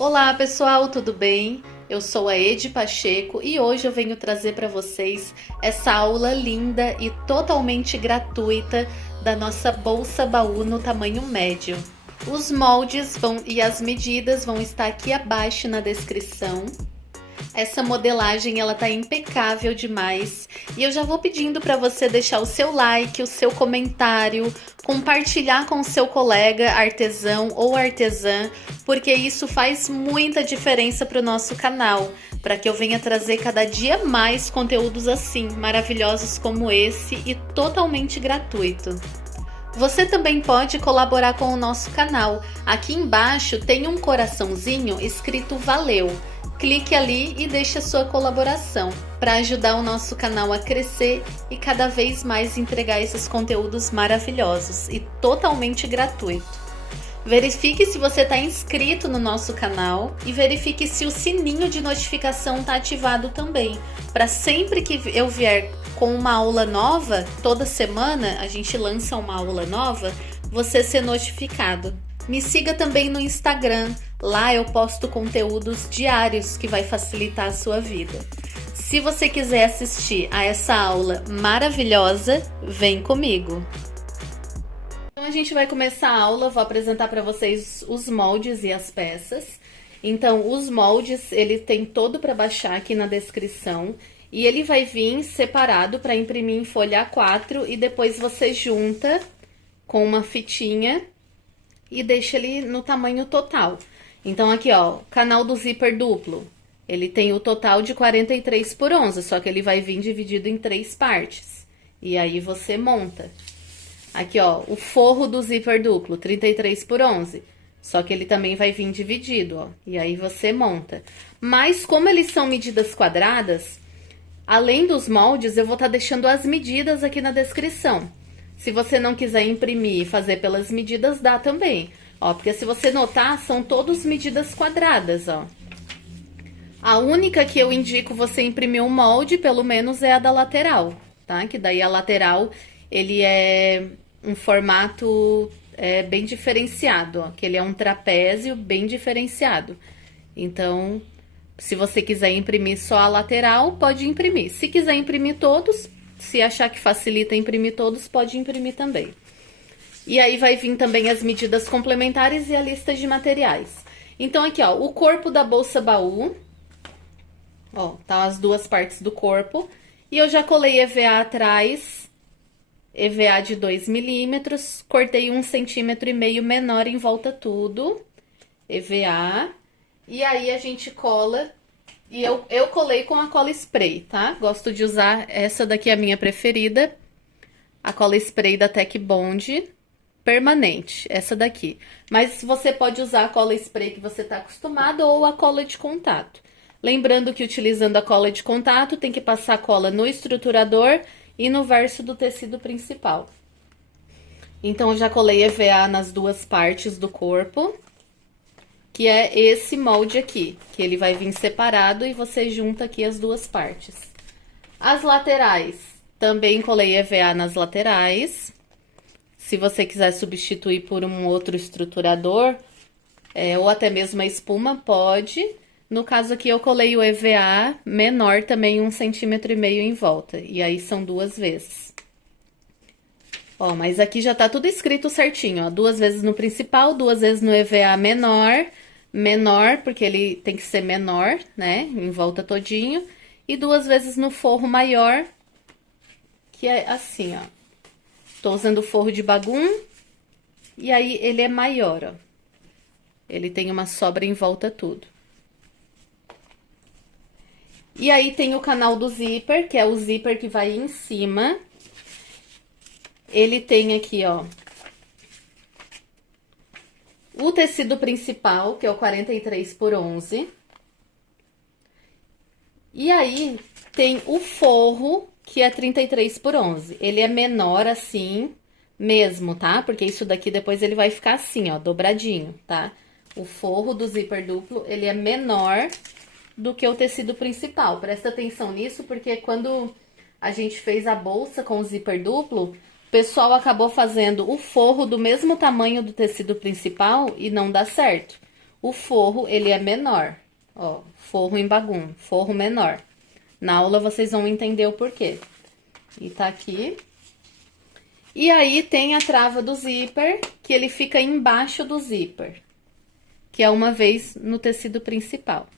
Olá pessoal, tudo bem? Eu sou a Edi Pacheco e hoje eu venho trazer para vocês essa aula linda e totalmente gratuita da nossa bolsa baú no tamanho médio. Os moldes e as medidas vão estar aqui abaixo na descrição. Essa modelagem ela tá impecável demais e eu já vou pedindo para você deixar o seu like, o seu comentário, compartilhar com o seu colega artesão ou artesã, porque isso faz muita diferença para o nosso canal, para que eu venha trazer cada dia mais conteúdos assim, maravilhosos como esse e totalmente gratuito. Você também pode colaborar com o nosso canal. Aqui embaixo tem um coraçãozinho escrito Valeu. Clique ali e deixe a sua colaboração para ajudar o nosso canal a crescer e cada vez mais entregar esses conteúdos maravilhosos e totalmente gratuito. Verifique se você está inscrito no nosso canal e verifique se o sininho de notificação está ativado também, para sempre que eu vier com uma aula nova, toda semana a gente lança uma aula nova, você ser notificado. Me siga também no Instagram, lá eu posto conteúdos diários que vai facilitar a sua vida. Se você quiser assistir a essa aula maravilhosa, vem comigo! Então a gente vai começar a aula, vou apresentar para vocês os moldes e as peças. Então os moldes, ele tem todo para baixar aqui na descrição e ele vai vir separado para imprimir em folha A4 e depois você junta com uma fitinha e deixa ele no tamanho total. Então aqui ó, canal do zíper duplo, ele tem o total de 43 por 11, só que ele vai vir dividido em 3 partes. E aí você monta. Aqui, ó, o forro do zíper duplo, 33 por 11. Só que ele também vai vir dividido, ó. E aí você monta. Mas como eles são medidas quadradas, além dos moldes, eu vou estar deixando as medidas aqui na descrição. Se você não quiser imprimir e fazer pelas medidas, dá também. Ó, porque se você notar, são todas medidas quadradas, ó. A única que eu indico você imprimir um molde, pelo menos, é a da lateral, tá? Que daí a lateral, ele é um formato bem diferenciado, ó. Que ele é um trapézio bem diferenciado. Então, se você quiser imprimir só a lateral, pode imprimir. Se quiser imprimir todos, se achar que facilita imprimir todos, pode imprimir também. E aí vai vir também as medidas complementares e a lista de materiais. Então, aqui, ó, o corpo da bolsa baú. Ó, tá as duas partes do corpo. E eu já colei EVA atrás, EVA de 2 milímetros, cortei 1,5 cm menor em volta tudo, EVA. E aí a gente cola, e eu colei com a cola spray, tá? Gosto de usar, essa daqui é a minha preferida, a cola spray da Tec Bond, permanente, essa daqui. Mas você pode usar a cola spray que você tá acostumado ou a cola de contato. Lembrando que utilizando a cola de contato, tem que passar a cola no estruturador e no verso do tecido principal. Então, eu já colei EVA nas duas partes do corpo, que é esse molde aqui, que ele vai vir separado e você junta aqui as duas partes. As laterais, também colei EVA nas laterais. Se você quiser substituir por um outro estruturador, ou até mesmo a espuma, pode. No caso aqui, eu colei o EVA menor também, 1,5 cm em volta. E aí, são 2 vezes. Ó, mas aqui já tá tudo escrito certinho, ó. 2 vezes no principal, 2 vezes no EVA menor. Menor, porque ele tem que ser menor, né? Em volta todinho. E 2 vezes no forro maior, que é assim, ó. Tô usando o forro de bagum. E aí, ele é maior, ó. Ele tem uma sobra em volta tudo. E aí tem o canal do zíper, que é o zíper que vai em cima. Ele tem aqui, ó, o tecido principal, que é o 43 por 11. E aí tem o forro, que é 33 por 11. Ele é menor assim mesmo, tá? Porque isso daqui depois ele vai ficar assim, ó, dobradinho, tá? O forro do zíper duplo, ele é menor do que o tecido principal. Presta atenção nisso, porque quando a gente fez a bolsa com o zíper duplo, o pessoal acabou fazendo o forro do mesmo tamanho do tecido principal e não dá certo. O forro, ele é menor. Ó, forro em bagum, forro menor. Na aula vocês vão entender o porquê. E tá aqui. E aí tem a trava do zíper, que ele fica embaixo do zíper, que é uma vez no tecido principal.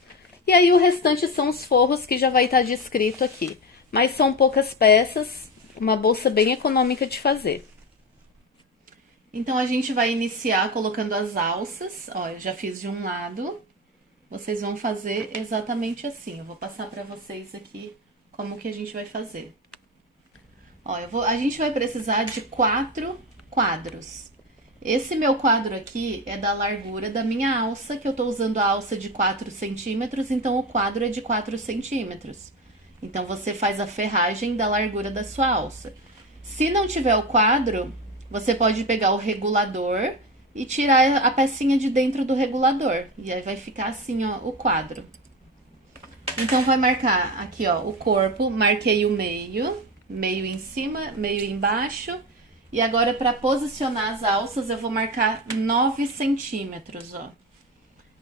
E aí o restante são os forros que já vai estar descrito aqui. Mas são poucas peças, uma bolsa bem econômica de fazer. Então a gente vai iniciar colocando as alças. Ó, eu já fiz de um lado. Vocês vão fazer exatamente assim. Eu vou passar para vocês aqui como que a gente vai fazer. Ó, a gente vai precisar de 4 quadros. Esse meu quadro aqui é da largura da minha alça, que eu tô usando a alça de 4 centímetros, então o quadro é de 4 centímetros. Então, você faz a ferragem da largura da sua alça. Se não tiver o quadro, você pode pegar o regulador e tirar a pecinha de dentro do regulador. E aí vai ficar assim, ó, o quadro. Então, vai marcar aqui, ó, o corpo, marquei o meio em cima, meio embaixo. E agora, para posicionar as alças, eu vou marcar 9 centímetros, ó.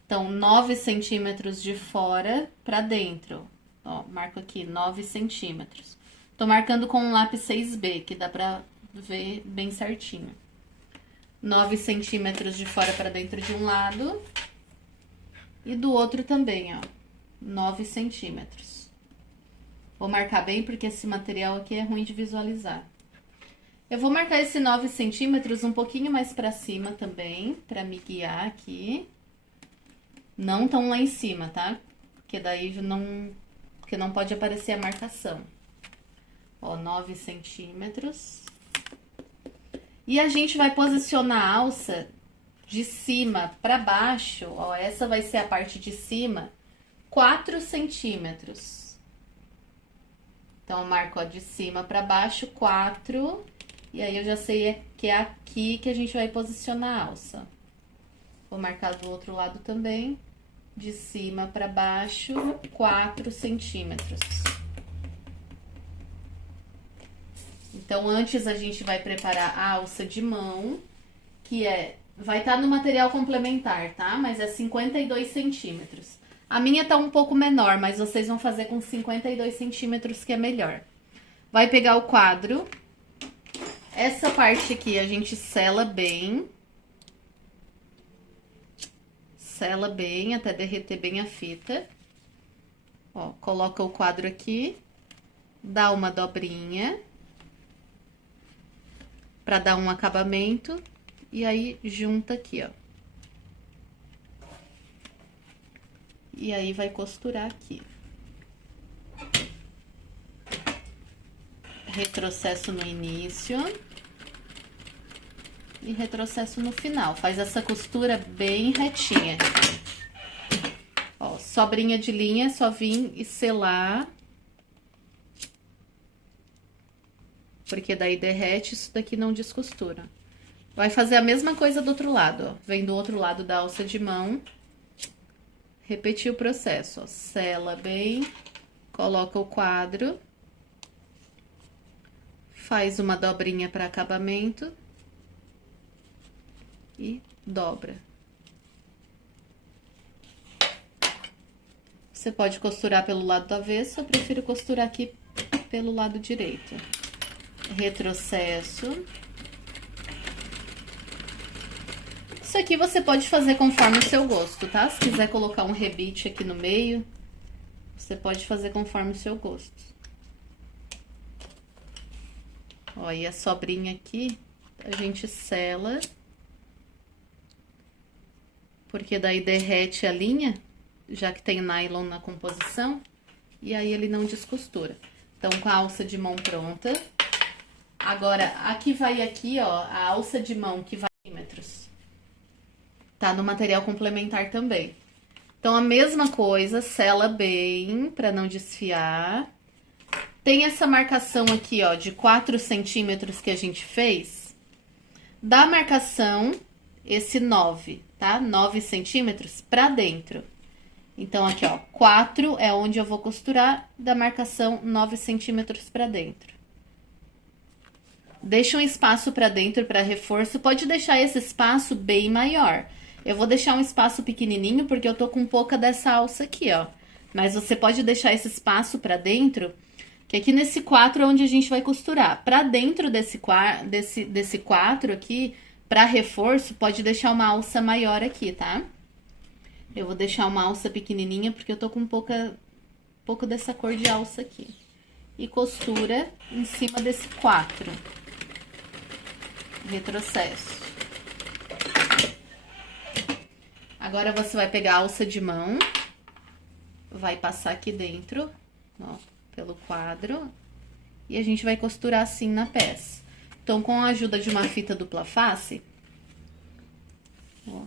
Então, 9 centímetros de fora para dentro. Ó, marco aqui 9 centímetros. Tô marcando com um lápis 6B, que dá pra ver bem certinho. 9 centímetros de fora para dentro de um lado. E do outro também, ó. 9 centímetros. Vou marcar bem, porque esse material aqui é ruim de visualizar. Eu vou marcar esse 9 centímetros um pouquinho mais pra cima também, pra me guiar aqui. Não tão lá em cima, tá? Porque daí não pode aparecer a marcação. Ó, 9 centímetros. E a gente vai posicionar a alça de cima pra baixo, ó, essa vai ser a parte de cima, 4 centímetros. Então, eu marco, ó, de cima pra baixo, 4. E aí, eu já sei que é aqui que a gente vai posicionar a alça. Vou marcar do outro lado também. De cima pra baixo, 4 centímetros. Então, antes a gente vai preparar a alça de mão, que vai estar no material complementar, tá? Mas é 52 centímetros. A minha tá um pouco menor, mas vocês vão fazer com 52 centímetros, que é melhor. Vai pegar o quadro. Essa parte aqui a gente sela bem. Sela bem, até derreter bem a fita. Ó, coloca o quadro aqui. Dá uma dobrinha. Pra dar um acabamento. E aí, junta aqui, ó. E aí, vai costurar aqui. Retrocesso no início. E retrocesso no final. Faz essa costura bem retinha. Ó, sobrinha de linha, é só vir e selar. Porque daí derrete, isso daqui não descostura. Vai fazer a mesma coisa do outro lado, ó. Vem do outro lado da alça de mão. Repetir o processo, ó. Sela bem, coloca o quadro. Faz uma dobrinha para acabamento. E dobra. Você pode costurar pelo lado do avesso, eu prefiro costurar aqui pelo lado direito. Retrocesso. Isso aqui você pode fazer conforme o seu gosto, tá? Se quiser colocar um rebite aqui no meio, você pode fazer conforme o seu gosto. Ó, e a sobrinha aqui, a gente sela. Porque daí derrete a linha, já que tem nylon na composição, e aí ele não descostura. Então, com a alça de mão pronta. Agora, aqui vai aqui, ó, a alça de mão que vai centímetros. Tá no material complementar também. Então, a mesma coisa, sela bem, pra não desfiar. Tem essa marcação aqui, ó, de 4 centímetros que a gente fez. Da marcação, esse 9, tá? 9 centímetros pra dentro. Então, aqui, ó, 4 é onde eu vou costurar, da marcação 9 centímetros pra dentro. Deixa um espaço pra dentro pra reforço, pode deixar esse espaço bem maior. Eu vou deixar um espaço pequenininho porque eu tô com pouca dessa alça aqui, ó. Mas você pode deixar esse espaço pra dentro, que aqui nesse 4 é onde a gente vai costurar. Pra dentro desse 4 aqui, pra reforço, pode deixar uma alça maior aqui, tá? Eu vou deixar uma alça pequenininha porque eu tô com pouco dessa cor de alça aqui. E costura em cima desse 4. Retrocesso. Agora você vai pegar a alça de mão, vai passar aqui dentro, ó, pelo quadro, e a gente vai costurar assim na peça. Então, com a ajuda de uma fita dupla face, ó,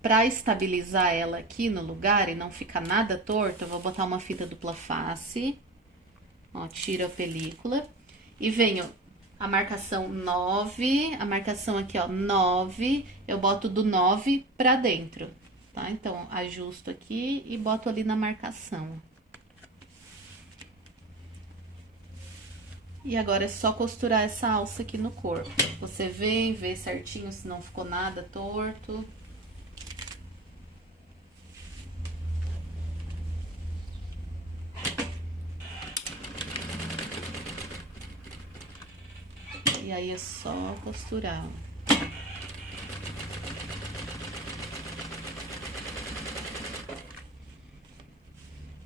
pra estabilizar ela aqui no lugar e não ficar nada torto, eu vou botar uma fita dupla face, ó, tiro a película e venho a marcação 9, a marcação aqui, ó, 9, eu boto do 9 pra dentro, tá? Então, ajusto aqui e boto ali na marcação. E agora é só costurar essa alça aqui no corpo. Você vê certinho se não ficou nada torto. E aí é só costurar.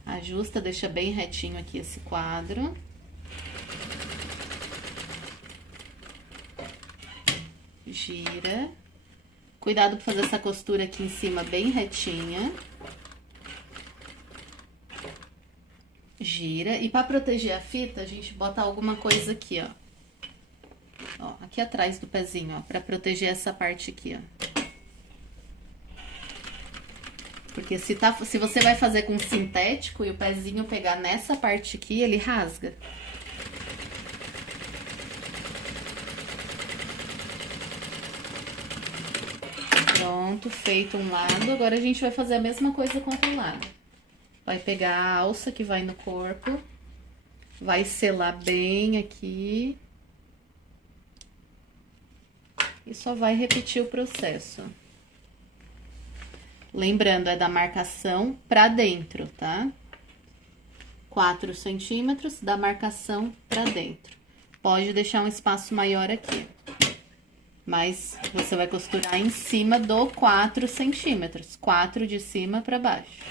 Ajusta, deixa bem retinho aqui esse quadro. Gira. Cuidado pra fazer essa costura aqui em cima bem retinha. Gira. E pra proteger a fita, a gente bota alguma coisa aqui, ó. Ó, aqui atrás do pezinho, ó, pra proteger essa parte aqui, ó. Porque se você vai fazer com sintético e o pezinho pegar nessa parte aqui, ele rasga. Pronto, feito um lado. Agora a gente vai fazer a mesma coisa com o outro lado. Vai pegar a alça que vai no corpo, vai selar bem aqui. E só vai repetir o processo. Lembrando, é da marcação pra dentro, tá? 4 centímetros da marcação pra dentro. Pode deixar um espaço maior aqui. Mas você vai costurar em cima do 4 centímetros. 4 de cima pra baixo.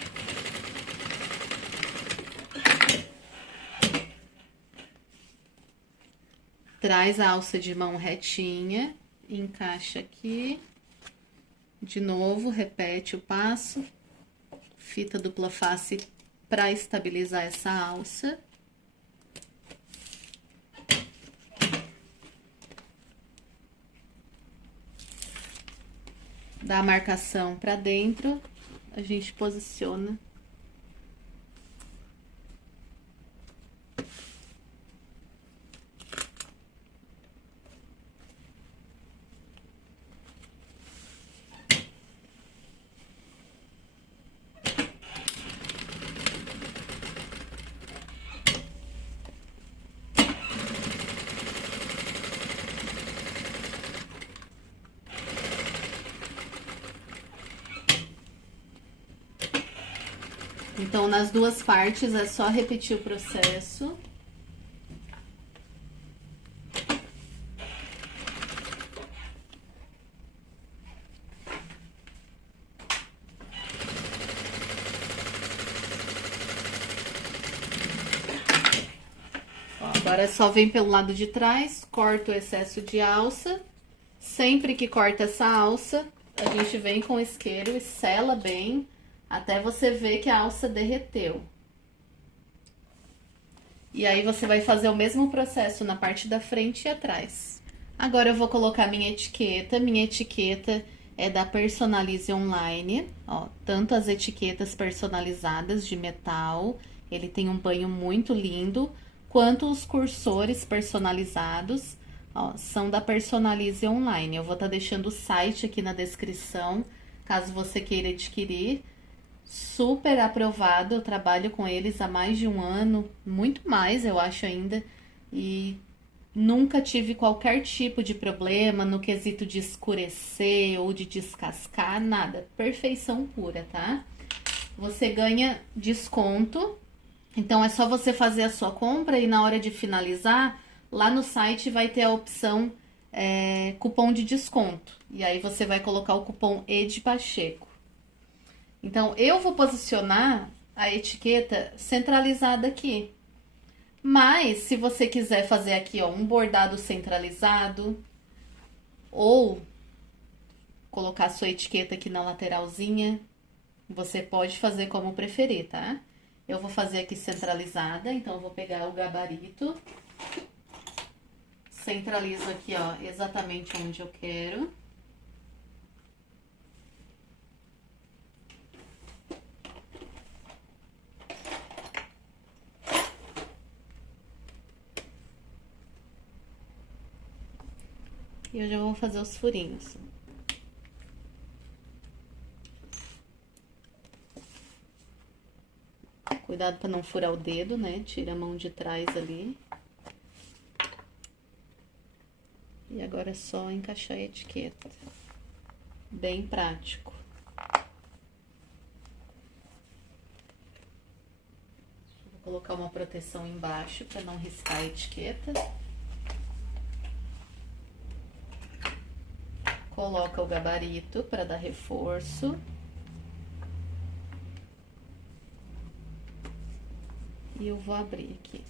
Traz a alça de mão retinha. Encaixa aqui, de novo, repete o passo, fita dupla face para estabilizar essa alça. Dá a marcação para dentro, a gente posiciona. Então, nas duas partes, é só repetir o processo. Ó, agora, só vem pelo lado de trás, corta o excesso de alça. Sempre que corta essa alça, a gente vem com o isqueiro e sela bem, até você ver que a alça derreteu. E aí, você vai fazer o mesmo processo na parte da frente e atrás. Agora, eu vou colocar minha etiqueta. Minha etiqueta é da Personalize Online, ó. Tanto as etiquetas personalizadas de metal, ele tem um banho muito lindo, quanto os cursores personalizados, ó, são da Personalize Online. Eu vou estar deixando o site aqui na descrição, caso você queira adquirir. Super aprovado, eu trabalho com eles há mais de um ano, muito mais, eu acho ainda, e Nunca tive qualquer tipo de problema no quesito de escurecer ou de descascar, nada. Perfeição pura, tá? Você ganha desconto. Então é só você fazer a sua compra e na hora de finalizar, lá no site vai ter a opção cupom de desconto. E aí você vai colocar o cupom EDPACHECO. Então eu vou posicionar a etiqueta centralizada aqui. Mas se você quiser fazer aqui, ó, um bordado centralizado ou colocar a sua etiqueta aqui na lateralzinha, você pode fazer como preferir, tá? Eu vou fazer aqui centralizada, então eu vou pegar o gabarito, centralizo aqui, ó, exatamente onde eu quero. E eu já vou fazer os furinhos. Cuidado para não furar o dedo, né? Tira a mão de trás ali. E agora é só encaixar a etiqueta. Bem prático. Vou colocar uma proteção embaixo para não riscar a etiqueta. Coloca o gabarito para dar reforço. E eu vou abrir aqui.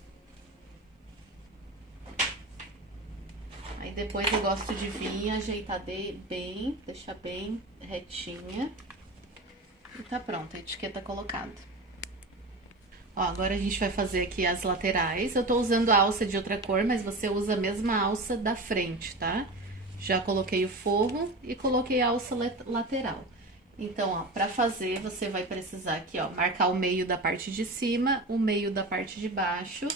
Aí depois eu gosto de vir ajeitar bem, deixar bem retinha. E tá pronto, a etiqueta colocada. Ó, agora a gente vai fazer aqui as laterais. Eu tô usando a alça de outra cor, mas você usa a mesma alça da frente, tá? Já coloquei o forro e coloquei a alça lateral. Então, ó, pra fazer, você vai precisar aqui, ó, marcar o meio da parte de cima, o meio da parte de baixo.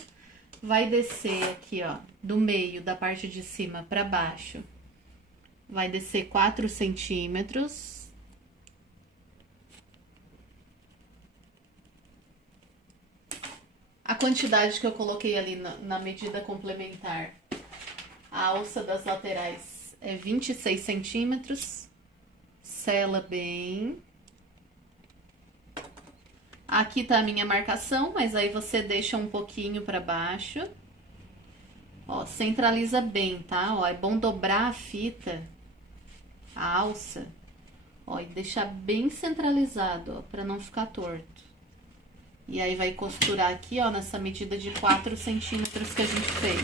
Vai descer aqui, ó, do meio da parte de cima pra baixo. Vai descer 4 centímetros. A quantidade que eu coloquei ali na medida complementar, a alça das laterais é 26 centímetros. Sela bem. Aqui tá a minha marcação, mas aí você deixa um pouquinho pra baixo. Ó, centraliza bem, tá? Ó, é bom dobrar a fita, a alça, ó, e deixar bem centralizado, ó, pra não ficar torto. E aí vai costurar aqui, ó, nessa medida de 4 centímetros que a gente fez.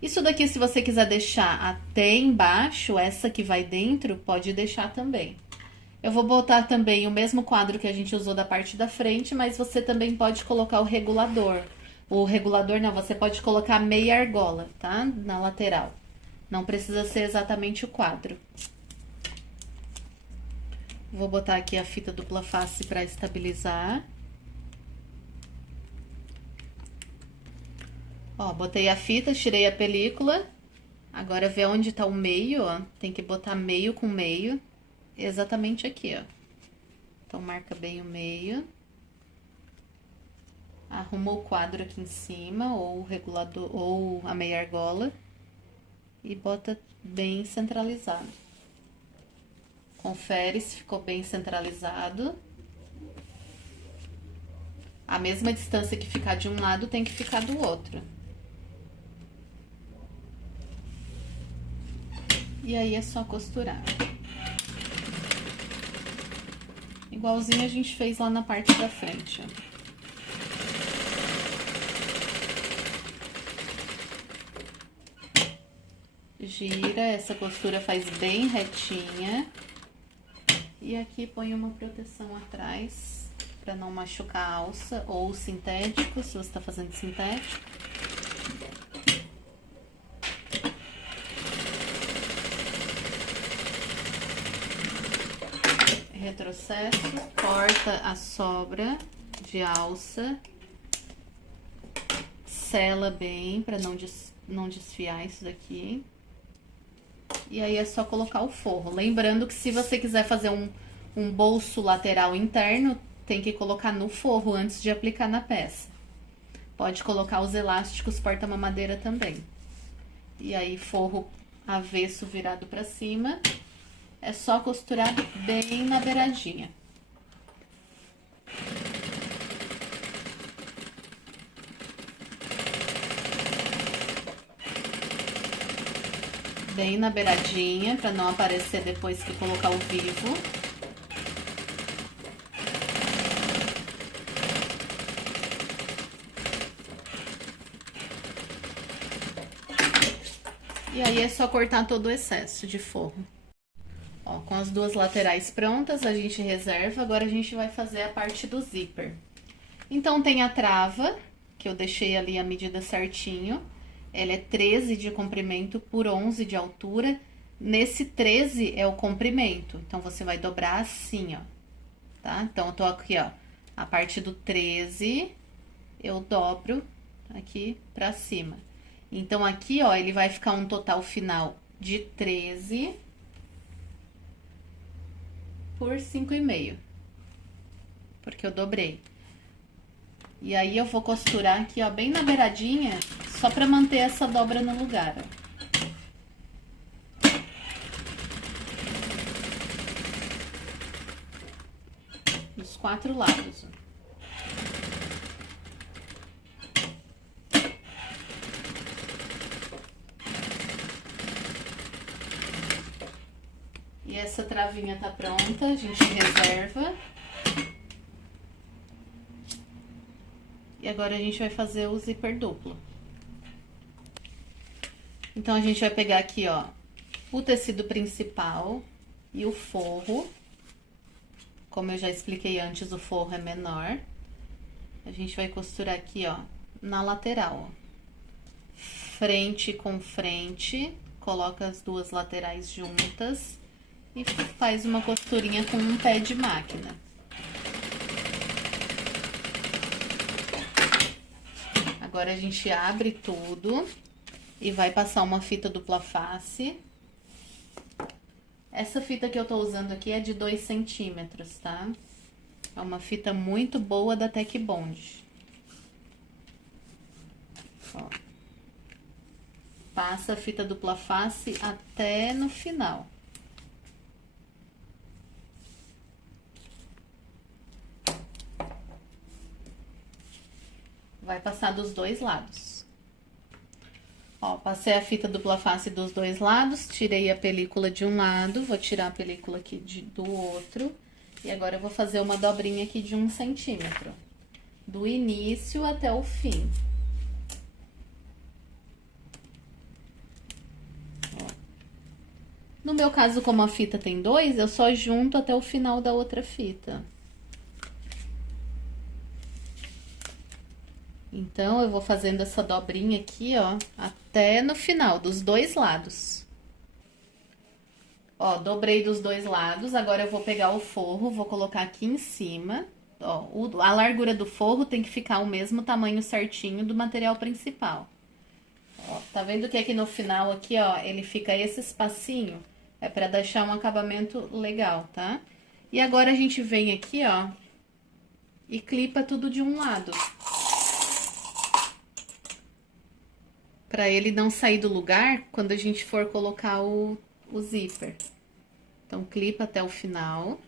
Isso daqui, se você quiser deixar até embaixo, essa que vai dentro, pode deixar também. Eu vou botar também o mesmo quadro que a gente usou da parte da frente, mas você também pode colocar o regulador. O regulador não, você pode colocar meia argola, tá? Na lateral. Não precisa ser exatamente o quadro. Vou botar aqui a fita dupla face para estabilizar. Ó, botei a fita, tirei a película. Agora vê onde tá o meio, ó. Tem que botar meio com meio. Exatamente aqui, ó. Então, marca bem o meio. Arruma o quadro aqui em cima, ou o regulador, ou a meia argola. E bota bem centralizado. Confere se ficou bem centralizado. A mesma distância que ficar de um lado tem que ficar do outro. E aí é só costurar. Igualzinho a gente fez lá na parte da frente, ó. Gira, essa costura faz bem retinha. E aqui põe uma proteção atrás, pra não machucar a alça, ou sintético, se você tá fazendo sintético. Retrocesso, corta a sobra de alça, sela bem pra não desfiar isso daqui. E aí é só colocar o forro. Lembrando que se você quiser fazer um bolso lateral interno, tem que colocar no forro antes de aplicar na peça. Pode colocar os elásticos porta-mamadeira também. E aí, forro avesso virado pra cima. É só costurar bem na beiradinha. Bem na beiradinha, pra não aparecer depois que colocar o vivo. E aí é só cortar todo o excesso de forro. Ó, com as duas laterais prontas, a gente reserva. Agora a gente vai fazer a parte do zíper. Então, tem a trava, que eu deixei ali a medida certinho. Ela é 13 de comprimento por 11 de altura. Nesse 13 é o comprimento. Então, você vai dobrar assim, ó. Tá? Então, eu tô aqui, ó. A parte do 13, eu dobro aqui pra cima. Então, aqui, ó, ele vai ficar um total final de 13 por 5,5. Porque eu dobrei. E aí, eu vou costurar aqui, ó, bem na beiradinha, só pra manter essa dobra no lugar, ó. Dos 4 lados, ó. E essa travinha tá pronta, a gente reserva. E agora a gente vai fazer o zíper duplo. Então, a gente vai pegar aqui, ó, o tecido principal e o forro. Como eu já expliquei antes, o forro é menor. A gente vai costurar aqui, ó, na lateral, ó. Frente com frente, coloca as duas laterais juntas e faz uma costurinha com um pé de máquina. Agora, a gente abre tudo e vai passar uma fita dupla face. Essa fita que eu tô usando aqui é de 2 centímetros, tá? É uma fita muito boa da Tec Bond. Ó. Passa a fita dupla face até no final. Vai passar dos dois lados. Ó, passei a fita dupla face dos dois lados, tirei a película de um lado, vou tirar a película aqui do outro. E agora eu vou fazer uma dobrinha aqui de 1 centímetro. Do início até o fim. Ó. No meu caso, como a fita tem 2, eu só junto até o final da outra fita. Então, eu vou fazendo essa dobrinha aqui, ó, até no final, dos dois lados. Ó, dobrei dos dois lados, agora eu vou pegar o forro, vou colocar aqui em cima. Ó, a largura do forro tem que ficar o mesmo tamanho certinho do material principal. Ó, tá vendo que aqui no final, aqui, ó, ele fica esse espacinho? É pra deixar um acabamento legal, tá? E agora a gente vem aqui, ó, e clipa tudo de um lado. Pra ele não sair do lugar quando a gente for colocar o zíper. Então, clipa até o final.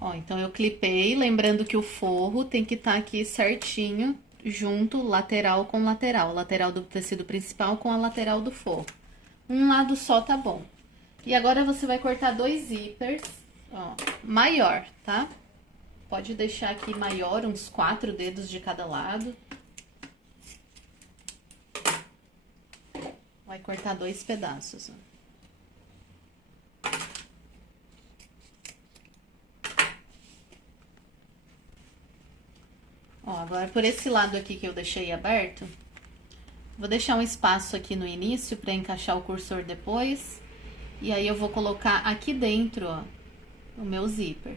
Ó, então eu clipei, lembrando que o forro tem que estar aqui certinho, junto, lateral com lateral. Lateral do tecido principal com a lateral do forro. Um lado só tá bom. E agora, você vai cortar 2 zíperes, ó, maior, tá? Pode deixar aqui maior, uns 4 dedos de cada lado. Vai cortar 2 pedaços, ó. Ó, agora por esse lado aqui que eu deixei aberto, vou deixar um espaço aqui no início pra encaixar o cursor depois. E aí, eu vou colocar aqui dentro, ó, o meu zíper.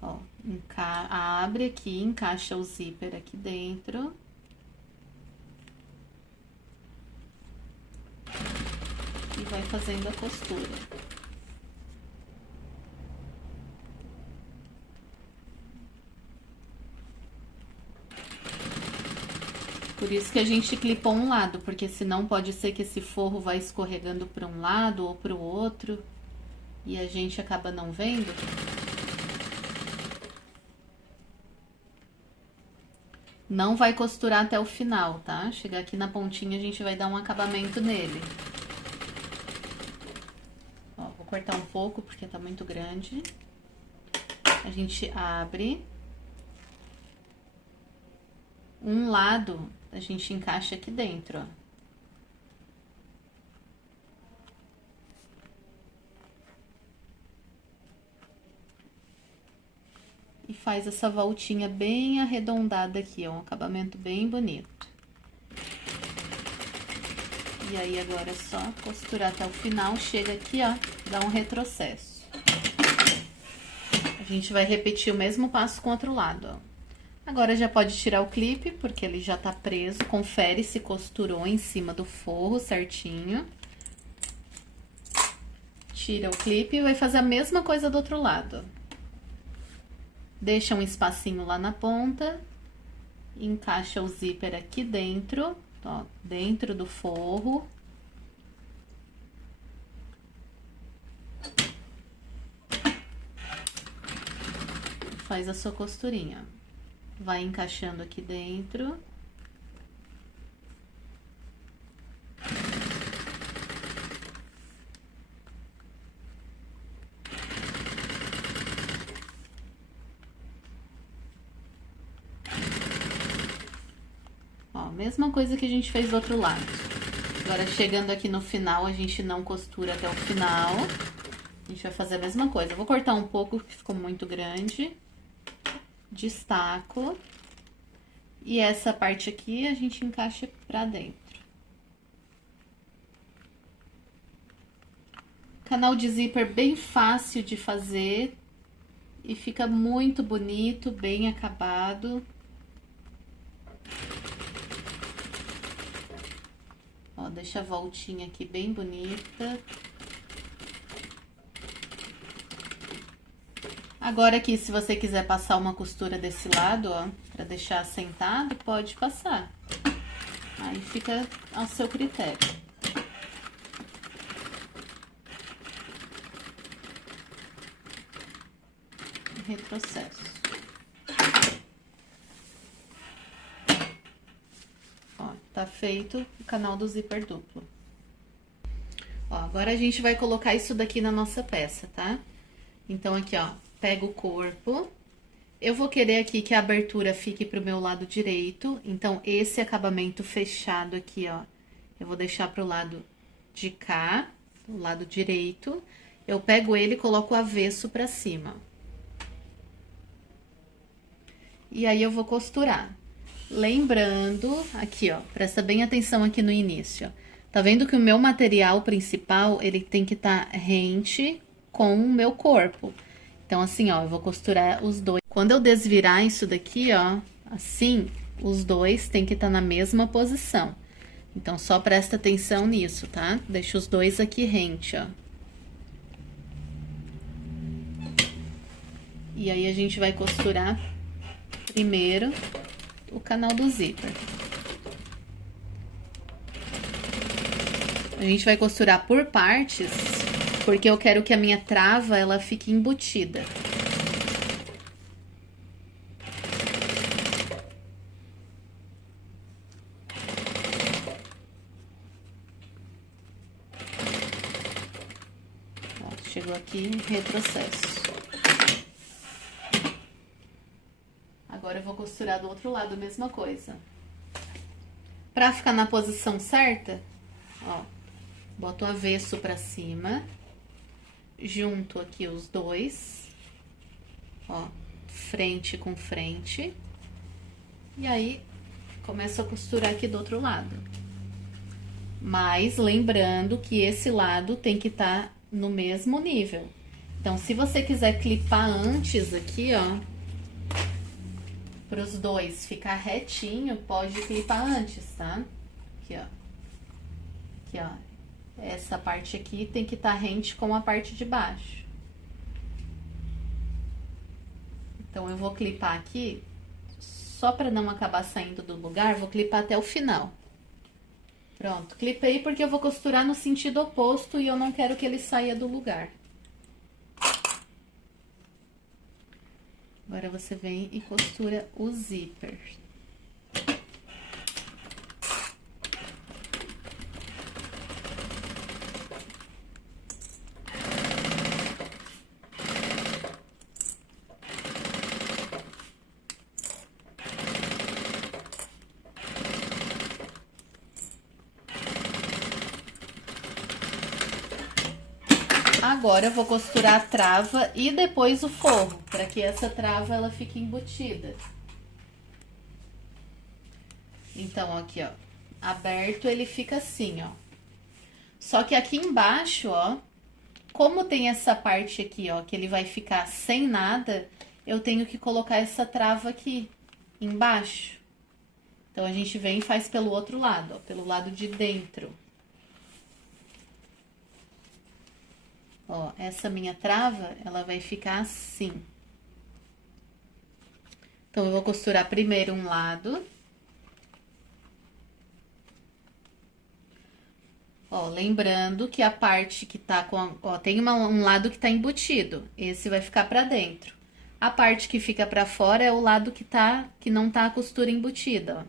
Ó, abre aqui, encaixa o zíper aqui dentro. fazendo a costura. Por isso que a gente clipou um lado, porque senão pode ser que esse forro vai escorregando para um lado ou para o outro e a gente acaba não vendo. Não vai costurar até o final, tá? Chegar aqui na pontinha a gente vai dar um acabamento nele. Ó, vou cortar um pouco porque tá muito grande. A gente abre. Um lado a gente encaixa aqui dentro, ó. E faz essa voltinha bem arredondada aqui, ó, um acabamento bem bonito. E aí, agora é só costurar até o final, chega aqui, ó, dá um retrocesso. A gente vai repetir o mesmo passo com o outro lado, ó. Agora já pode tirar o clipe, porque ele já tá preso. Confere se costurou em cima do forro certinho. Tira o clipe e vai fazer a mesma coisa do outro lado. Deixa um espacinho lá na ponta. Encaixa o zíper aqui dentro, ó, dentro do forro. Faz a sua costurinha. Vai encaixando aqui dentro. Ó, mesma coisa que a gente fez do outro lado. Agora, chegando aqui no final, a gente não costura até o final. A gente vai fazer a mesma coisa. Eu vou cortar um pouco, porque ficou muito grande. Destaco. E essa parte aqui a gente encaixa pra dentro. Canal de zíper bem fácil de fazer. E fica muito bonito, bem acabado. Ó, deixa a voltinha aqui bem bonita. Agora aqui, se você quiser passar uma costura desse lado, ó, pra deixar assentado, pode passar. Aí fica ao seu critério. Retrocesso. Ó, tá feito o canal do zíper duplo. Ó, agora a gente vai colocar isso daqui na nossa peça, tá? Então, aqui, ó, pega o corpo. Eu vou querer aqui que a abertura fique pro meu lado direito. Então, esse acabamento fechado aqui, ó, eu vou deixar pro lado de cá, do lado direito. Eu pego ele e coloco o avesso pra cima. E aí, eu vou costurar. Lembrando, aqui, ó, presta bem atenção aqui no início, ó. Tá vendo que o meu material principal, ele tem que estar rente com o meu corpo. Então, assim, ó, eu vou costurar os dois. Quando eu desvirar isso daqui, ó, assim, os dois tem que estar na mesma posição. Então, só presta atenção nisso, tá? Deixa os dois aqui rente, ó. E aí, a gente vai costurar primeiro o canal do zíper. A gente vai costurar por partes, porque eu quero que a minha trava, ela fique embutida. Ó, chegou aqui, retrocesso. Agora eu vou costurar do outro lado a mesma coisa. Pra ficar na posição certa, ó, boto o avesso pra cima, junto aqui os dois, ó, frente com frente, e aí começo a costurar aqui do outro lado. Mas lembrando que esse lado tem que estar no mesmo nível. Então, se você quiser clipar antes aqui, ó, para os dois ficar retinho, pode clipar antes, tá? Aqui, ó. Aqui, ó. Essa parte aqui tem que estar rente com a parte de baixo. Então, eu vou clipar aqui, só para não acabar saindo do lugar, vou clipar até o final. Pronto, clipei porque eu vou costurar no sentido oposto e eu não quero que ele saia do lugar. Agora você vem e costura o zíper. Agora eu vou costurar a trava e depois o forro, para que essa trava ela fique embutida. Então, aqui, ó, aberto ele fica assim, ó. Só que aqui embaixo, ó, como tem essa parte aqui, ó, que ele vai ficar sem nada, eu tenho que colocar essa trava aqui embaixo. Então, a gente vem e faz pelo outro lado, ó, pelo lado de dentro. Ó, essa minha trava, ela vai ficar assim. Então, eu vou costurar primeiro um lado. Ó, lembrando que a parte que tá com... Ó, tem um lado que tá embutido. Esse vai ficar pra dentro. A parte que fica pra fora é o lado que não tá a costura embutida, ó.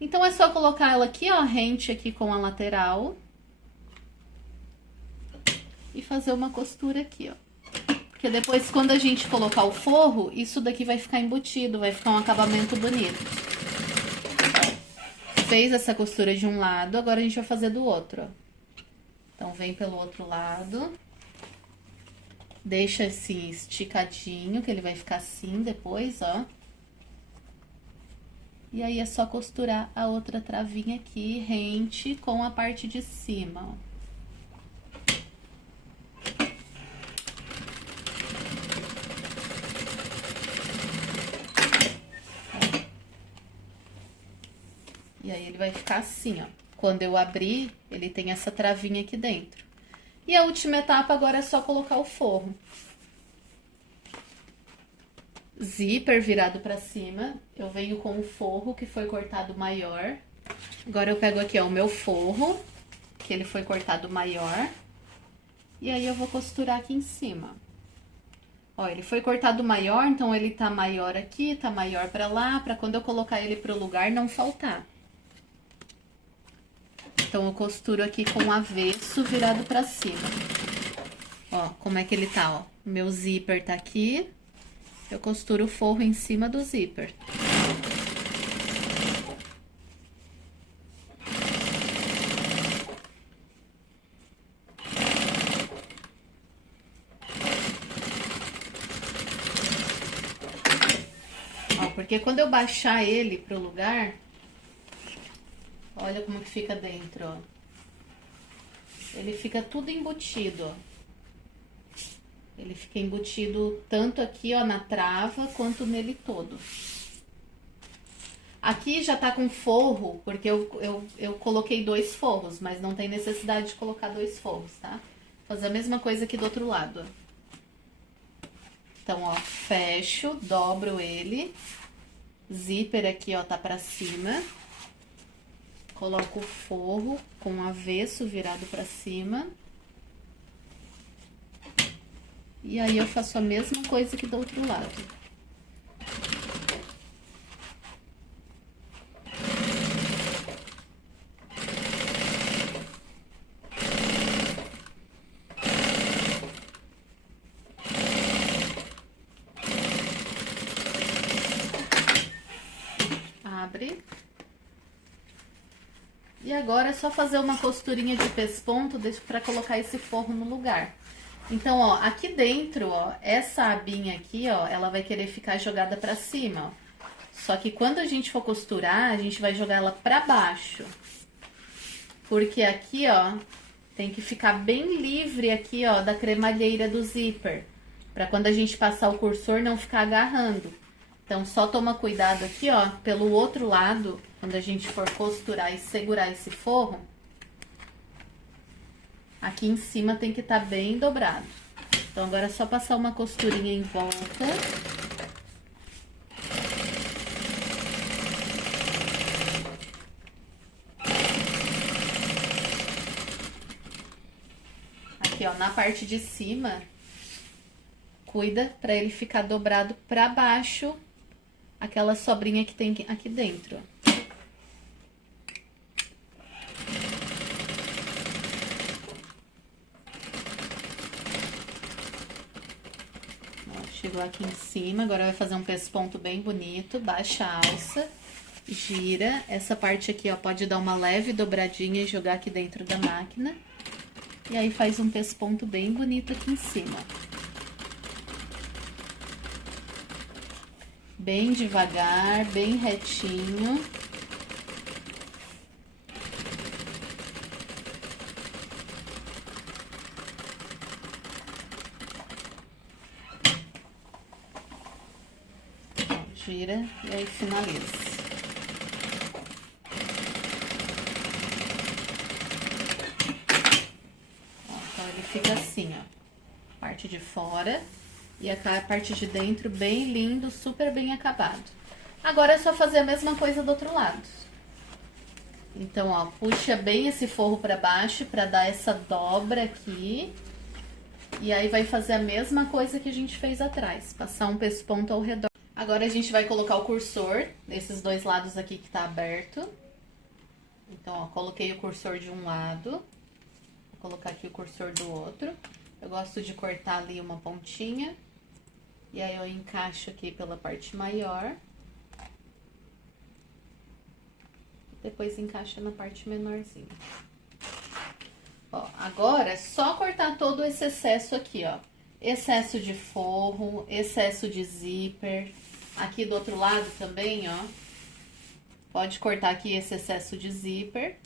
Então, é só colocar ela aqui, ó, rente aqui com a lateral. E fazer uma costura aqui, ó. Porque depois, quando a gente colocar o forro, isso daqui vai ficar embutido, vai ficar um acabamento bonito. Fez essa costura de um lado, agora a gente vai fazer do outro, ó. Então, vem pelo outro lado. Deixa assim, esticadinho, que ele vai ficar assim depois, ó. E aí, é só costurar a outra travinha aqui, rente, com a parte de cima, ó. E aí, ele vai ficar assim, ó. Quando eu abrir, ele tem essa travinha aqui dentro. E a última etapa agora é só colocar o forro. Zíper virado pra cima. Eu venho com o forro que foi cortado maior. Agora, eu pego aqui, ó, o meu forro, que ele foi cortado maior. E aí, eu vou costurar aqui em cima. Ó, ele foi cortado maior, então ele tá maior aqui, tá maior pra lá, pra quando eu colocar ele pro lugar não faltar. Então, eu costuro aqui com o avesso virado pra cima. Ó, como é que ele tá, ó. Meu zíper tá aqui. Eu costuro o forro em cima do zíper. Ó, porque quando eu baixar ele pro lugar... Olha como que fica dentro, ó. Ele fica tudo embutido, ó. Ele fica embutido tanto aqui, ó, na trava, quanto nele todo. Aqui já tá com forro, porque eu coloquei 2 forros, mas não tem necessidade de colocar 2 forros, tá? Vou fazer a mesma coisa aqui do outro lado, ó. Então, ó, fecho, dobro ele. Zíper aqui, ó, tá pra cima. Coloco o forro com o avesso virado pra cima. E aí, eu faço a mesma coisa que do outro lado. Abre. E agora é só fazer uma costurinha de pesponto para colocar esse forro no lugar. Então, ó, aqui dentro, ó, essa abinha aqui, ó, ela vai querer ficar jogada pra cima, ó. Só que quando a gente for costurar, a gente vai jogar ela pra baixo. Porque aqui, ó, tem que ficar bem livre aqui, ó, da cremalheira do zíper. Pra quando a gente passar o cursor não ficar agarrando. Então, só toma cuidado aqui, ó, pelo outro lado, quando a gente for costurar e segurar esse forro, Aqui em cima tem que estar bem dobrado. Então, agora é só passar uma costurinha em volta. Aqui, ó, na parte de cima, cuida pra ele ficar dobrado pra baixo, aquela sobrinha que tem aqui dentro. Chegou aqui em cima, agora vai fazer um pesponto bem bonito, baixa a alça, gira. Essa parte aqui, ó, pode dar uma leve dobradinha e jogar aqui dentro da máquina. E aí faz um pesponto bem bonito aqui em cima. Bem devagar, bem retinho. Gira e aí finaliza. Então ele fica assim, ó, parte de fora e a parte de dentro bem lindo, super bem acabado. Agora é só fazer a mesma coisa do outro lado. Então, ó, puxa bem esse forro pra baixo pra dar essa dobra aqui. E aí vai fazer a mesma coisa que a gente fez atrás, passar um pesponto ao redor. Agora a gente vai colocar o cursor desses dois lados aqui que tá aberto. Então, ó, coloquei o cursor de um lado. Vou colocar aqui o cursor do outro. Eu gosto de cortar ali uma pontinha. E aí eu encaixo aqui pela parte maior. Depois encaixa na parte menorzinha. Ó, agora é só cortar todo esse excesso aqui, ó. Excesso de forro, excesso de zíper. Aqui do outro lado também, ó. Pode cortar aqui esse excesso de zíper.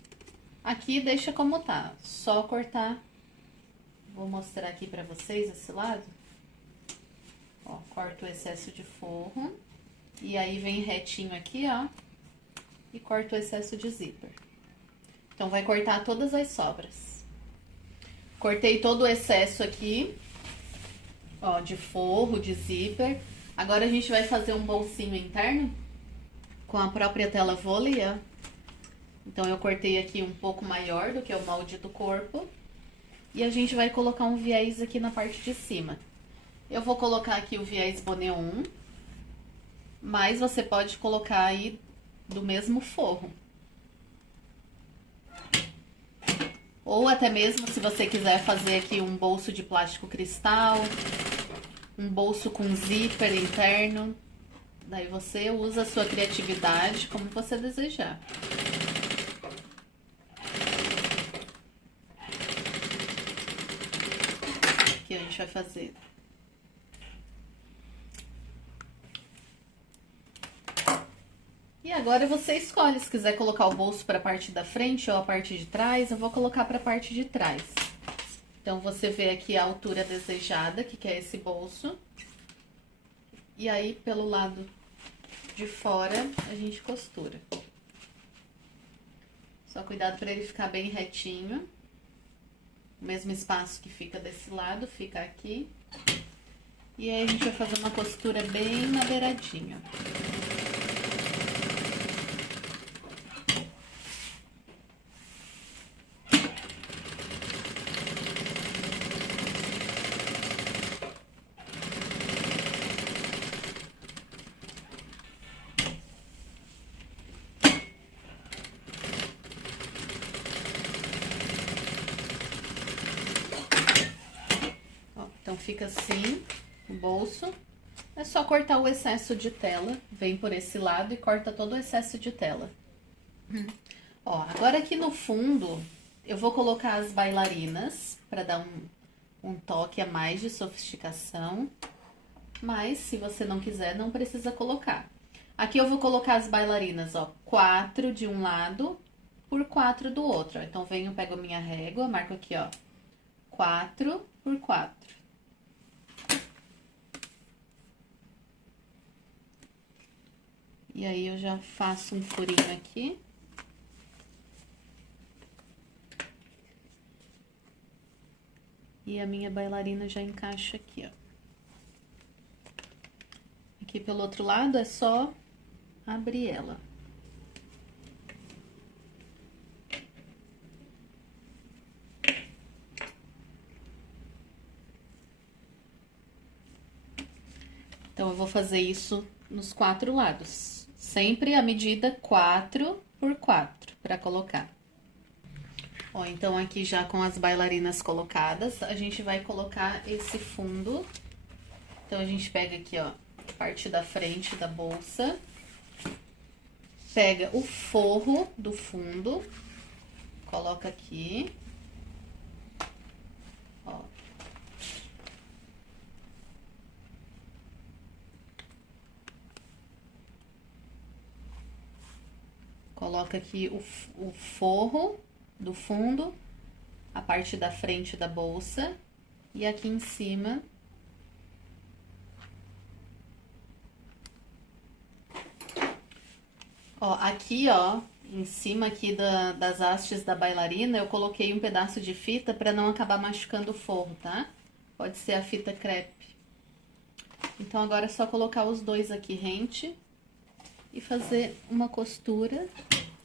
Aqui deixa como tá, só cortar. Vou mostrar aqui pra vocês esse lado. Ó, corto o excesso de forro. E aí vem retinho aqui, ó. E corto o excesso de zíper. Então, vai cortar todas as sobras. Cortei todo o excesso aqui, ó, de forro, de zíper. Agora, a gente vai fazer um bolsinho interno com a própria tela vôlei, ó. Então, eu cortei aqui um pouco maior do que o molde do corpo. E a gente vai colocar um viés aqui na parte de cima. Eu vou colocar aqui o viés boneon, mas você pode colocar aí do mesmo forro. Ou até mesmo se você quiser fazer aqui um bolso de plástico cristal, um bolso com zíper interno. Daí você usa a sua criatividade como você desejar. Aqui a gente vai fazer. E agora você escolhe se quiser colocar o bolso para a parte da frente ou a parte de trás. Eu vou colocar para a parte de trás. Então, você vê aqui a altura desejada, que é esse bolso. E aí, pelo lado de fora, a gente costura. Só cuidado para ele ficar bem retinho. O mesmo espaço que fica desse lado, fica aqui. E aí, a gente vai fazer uma costura bem na beiradinha. Então, fica assim, o bolso. É só cortar o excesso de tela, vem por esse lado e corta todo o excesso de tela. Ó, agora aqui no fundo, eu vou colocar as bailarinas, pra dar um toque a mais de sofisticação. Mas, se você não quiser, não precisa colocar. Aqui eu vou colocar as bailarinas, ó, 4 de um lado por 4 do outro. Ó. Então, venho, pego a minha régua, marco aqui, ó, 4 por 4. E aí, eu já faço um furinho aqui. E a minha bailarina já encaixa aqui, ó. Aqui pelo outro lado é só abrir ela. Então, eu vou fazer isso nos 4 lados. Sempre a medida 4 por 4 para colocar. Ó, então aqui já com as bailarinas colocadas, a gente vai colocar esse fundo. Então, a gente pega aqui, ó, a parte da frente da bolsa. Pega o forro do fundo, coloca aqui. Ó. Coloca aqui o forro do fundo, a parte da frente da bolsa e aqui em cima. Ó, aqui, ó, em cima aqui das hastes da bailarina, eu coloquei um pedaço de fita para não acabar machucando o forro, tá? Pode ser a fita crepe. Então, agora é só colocar os dois aqui rente e fazer uma costura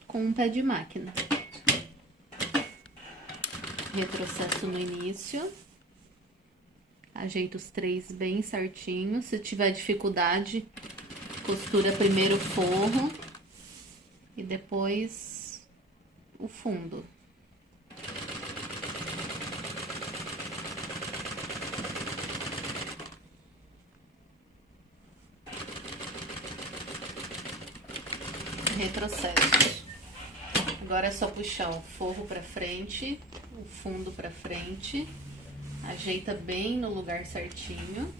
com um pé de máquina. Retrocesso no início. Ajeita os 3 bem certinho. Se tiver dificuldade, costura primeiro o forro e depois o fundo. Retrocesso. Agora é só puxar o forro pra frente, o fundo pra frente, ajeita bem no lugar certinho.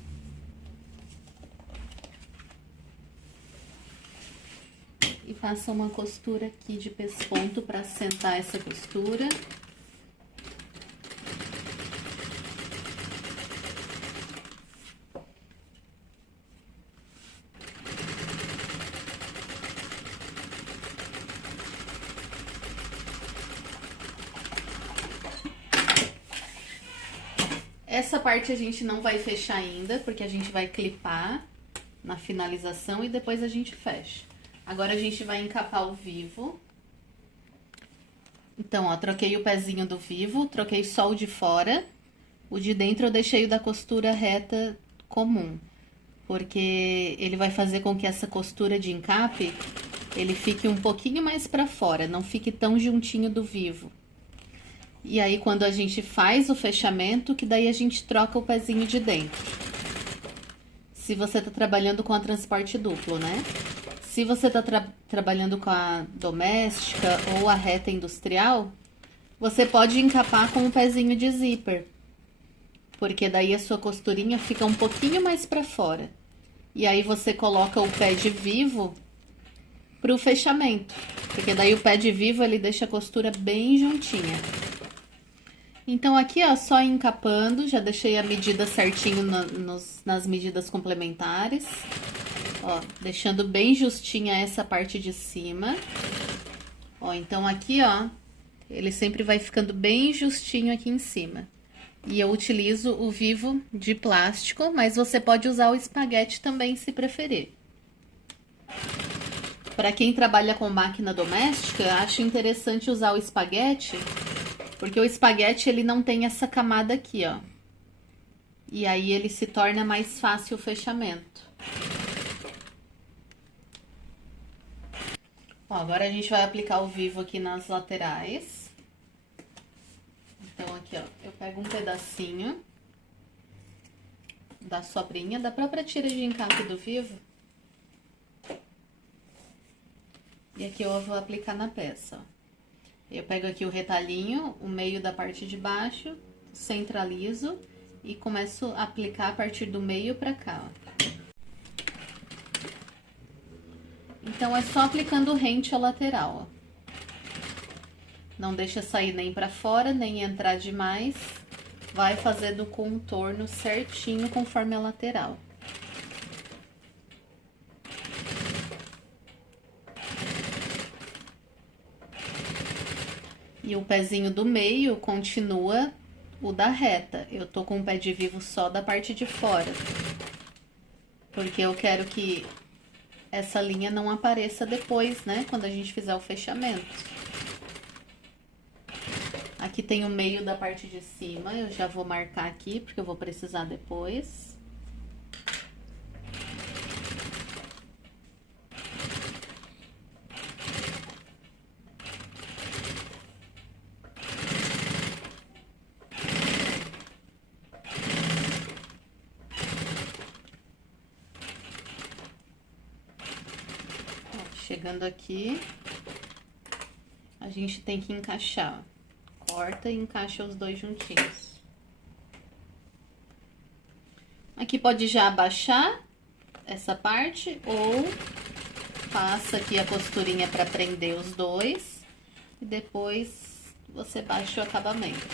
E passa uma costura aqui de pesponto para assentar essa costura. Essa parte a gente não vai fechar ainda, porque a gente vai clipar na finalização e depois a gente fecha. Agora, a gente vai encapar o vivo. Então, ó, troquei o pezinho do vivo, troquei só o de fora. O de dentro eu deixei o da costura reta comum, porque ele vai fazer com que essa costura de encape, ele fique um pouquinho mais pra fora, não fique tão juntinho do vivo. E aí, quando a gente faz o fechamento, que daí a gente troca o pezinho de dentro. Se você tá trabalhando com a transporte duplo, né? Se você tá trabalhando com a doméstica ou a reta industrial, você pode encapar com um pezinho de zíper. Porque daí a sua costurinha fica um pouquinho mais pra fora. E aí você coloca o pé de vivo pro fechamento. Porque daí o pé de vivo, ele deixa a costura bem juntinha. Então, aqui, ó, só encapando, já deixei a medida certinho nas medidas complementares. Ó, deixando bem justinha essa parte de cima. Ó, então aqui, ó, ele sempre vai ficando bem justinho aqui em cima. E eu utilizo o vivo de plástico, mas você pode usar o espaguete também, se preferir. Para quem trabalha com máquina doméstica, acho interessante usar o espaguete, porque o espaguete, ele não tem essa camada aqui, ó. E aí, ele se torna mais fácil o fechamento. Ó, agora a gente vai aplicar o vivo aqui nas laterais. Então, aqui, ó, eu pego um pedacinho da sobrinha, da própria tira de encape do vivo. E aqui eu vou aplicar na peça, ó. Eu pego aqui o retalhinho, o meio da parte de baixo, centralizo e começo a aplicar a partir do meio pra cá, ó. Então, é só aplicando rente à lateral, ó. Não deixa sair nem pra fora, nem entrar demais. Vai fazendo o contorno certinho conforme a lateral. E o pezinho do meio continua o da reta. Eu tô com o pé de vivo só da parte de fora. Porque eu quero que essa linha não apareça depois, né? Quando a gente fizer o fechamento. Aqui tem o meio da parte de cima, eu já vou marcar aqui, porque eu vou precisar depois. Chegando aqui, a gente tem que encaixar, ó. Corta e encaixa os dois juntinhos. Aqui pode já abaixar essa parte ou passa aqui a costurinha para prender os dois e depois você baixa o acabamento.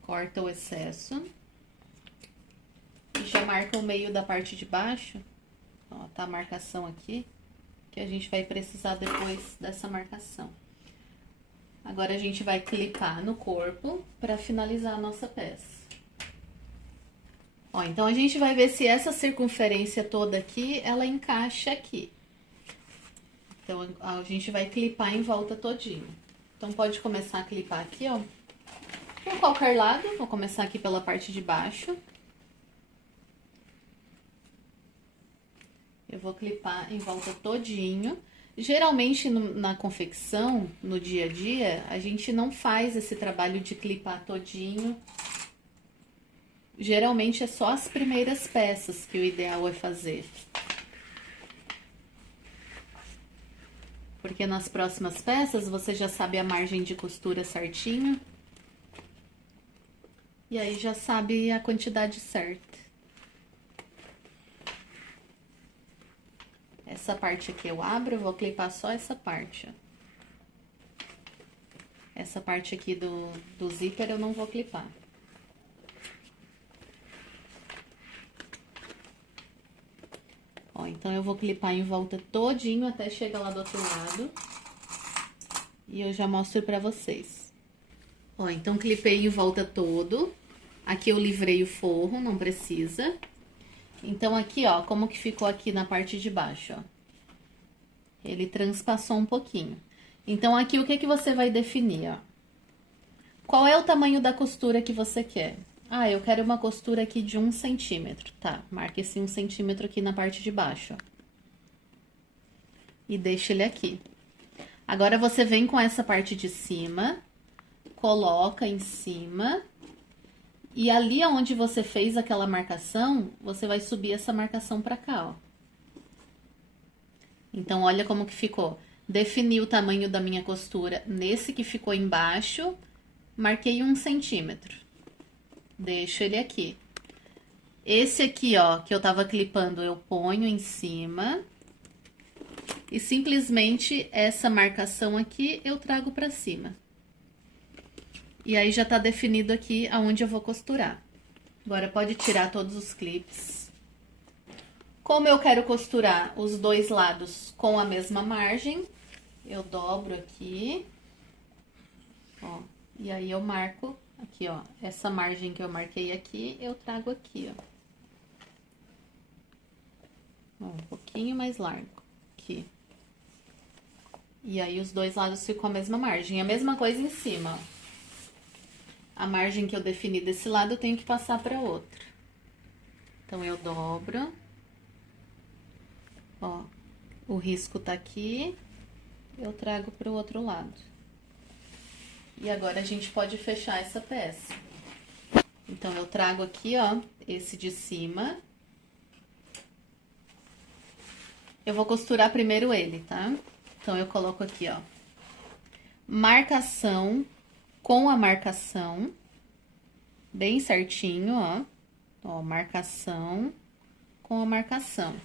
Corta o excesso e já marca o meio da parte de baixo. Ó, tá a marcação aqui, que a gente vai precisar depois dessa marcação. Agora, a gente vai clipar no corpo para finalizar a nossa peça. Ó, então, a gente vai ver se essa circunferência toda aqui, ela encaixa aqui. Então, a gente vai clipar em volta todinho. Então, pode começar a clipar aqui, ó. Por qualquer lado, vou começar aqui pela parte de baixo. Eu vou clipar em volta todinho. Geralmente, na confecção, no dia a dia, a gente não faz esse trabalho de clipar todinho. Geralmente, é só as primeiras peças que o ideal é fazer. Porque nas próximas peças, você já sabe a margem de costura certinho. E aí, já sabe a quantidade certa. Essa parte aqui eu abro, eu vou clipar só essa parte, ó. Essa parte aqui do zíper eu não vou clipar. Ó, então eu vou clipar em volta todinho até chegar lá do outro lado. E eu já mostro pra vocês. Ó, então clipei em volta todo. Aqui eu livrei o forro, não precisa. Então, aqui, ó, como que ficou aqui na parte de baixo, ó. Ele transpassou um pouquinho. Então, aqui, o que que você vai definir, ó? Qual é o tamanho da costura que você quer? Ah, eu quero uma costura aqui de 1 centímetro. Tá, marca esse 1 centímetro aqui na parte de baixo, ó. E deixa ele aqui. Agora, você vem com essa parte de cima, coloca em cima. E ali onde você fez aquela marcação, você vai subir essa marcação pra cá, ó. Então, olha como que ficou. Defini o tamanho da minha costura nesse que ficou embaixo, marquei 1 centímetro. Deixo ele aqui. Esse aqui, ó, que eu tava clipando, eu ponho em cima. E simplesmente essa marcação aqui eu trago pra cima. E aí, já tá definido aqui aonde eu vou costurar. Agora, pode tirar todos os clipes. Como eu quero costurar os dois lados com a mesma margem, eu dobro aqui. Ó, e aí, eu marco aqui, ó. Essa margem que eu marquei aqui, eu trago aqui, ó. Ó, um pouquinho mais largo aqui. E aí, os dois lados ficam a mesma margem. A mesma coisa em cima, ó. A margem que eu defini desse lado, eu tenho que passar para outro. Então, eu dobro. Ó, o risco tá aqui, eu trago para o outro lado. E agora, a gente pode fechar essa peça. Então, eu trago aqui, ó, esse de cima. Eu vou costurar primeiro ele, tá? Então, eu coloco aqui, ó, marcação com a marcação, bem certinho, ó. Ó, marcação com a marcação.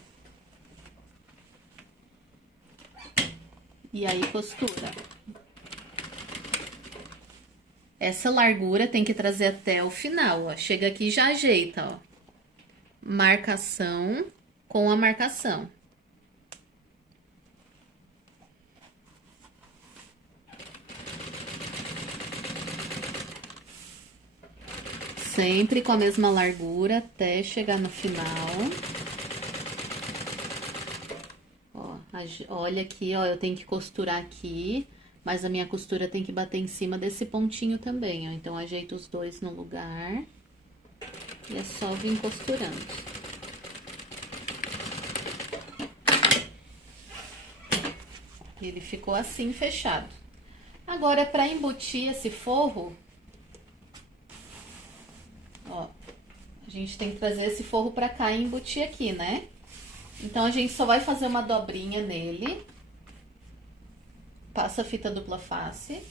E aí, costura. Essa largura tem que trazer até o final, ó. Chega aqui e já ajeita, ó. Marcação com a marcação. sempre com a mesma largura até chegar no final. Ó, olha aqui, ó, eu tenho que costurar aqui, mas a minha costura tem que bater em cima desse pontinho também, ó. Então, ajeito os dois no lugar e é só vir costurando. Ele ficou assim, fechado. Agora, para embutir esse forro, ó, a gente tem que trazer esse forro pra cá e embutir aqui, né? Então, a gente só vai fazer uma dobrinha nele. Passa a fita dupla face.